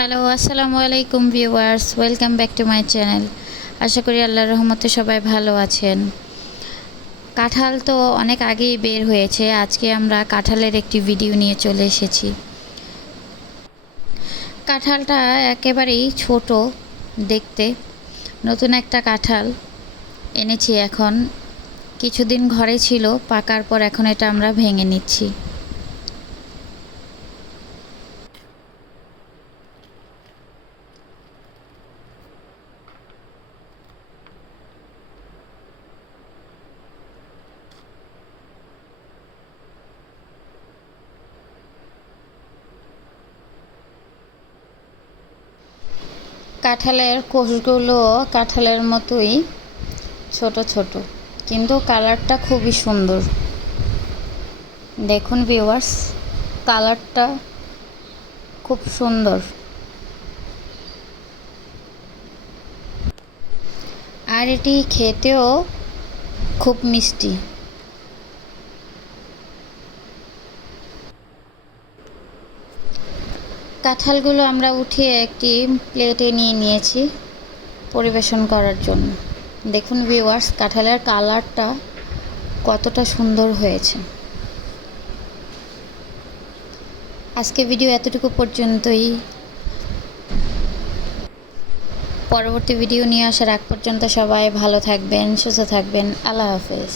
Hello, আসসালামু আলাইকুম viewers, welcome back to my channel. আশা করি আল্লাহর রহমতে সবাই ভালো আছেন। কাঁঠাল তো অনেক আগেই বের হয়েছে। আজকে আমরা কাঁঠালের একটি ভিডিও নিয়ে চলে এসেছি। কাঁঠালটা একেবারেই ছোট দেখতে। নতুন একটা কাঁঠাল এনেছি, এখন কিছুদিন ঘরে ছিল, পাকার পর এখন এটা আমরা ভেঙে নিচ্ছি। কাঁঠালের কোষগুলো কাঁঠালের মতোই ছোট ছোট, কিন্তু কালারটা খুবই সুন্দর। দেখুন ভিউয়ার্স, কালারটা খুব সুন্দর। আর এটি খেতেও খুব মিষ্টি। কাঁঠালগুলো আমরা উঠিয়ে একটি প্লেটে নিয়ে নিয়েছি পরিবেশন করার জন্য। দেখুন ভিউয়ার্স, কাঁঠালের কালারটা কতটা সুন্দর হয়েছে। আজকে ভিডিও এতটুকু পর্যন্তই। পরবর্তী ভিডিও নিয়ে আসার আগ পর্যন্ত সবাই ভালো থাকবেন, সুস্থ থাকবেন। আল্লাহ হাফেজ।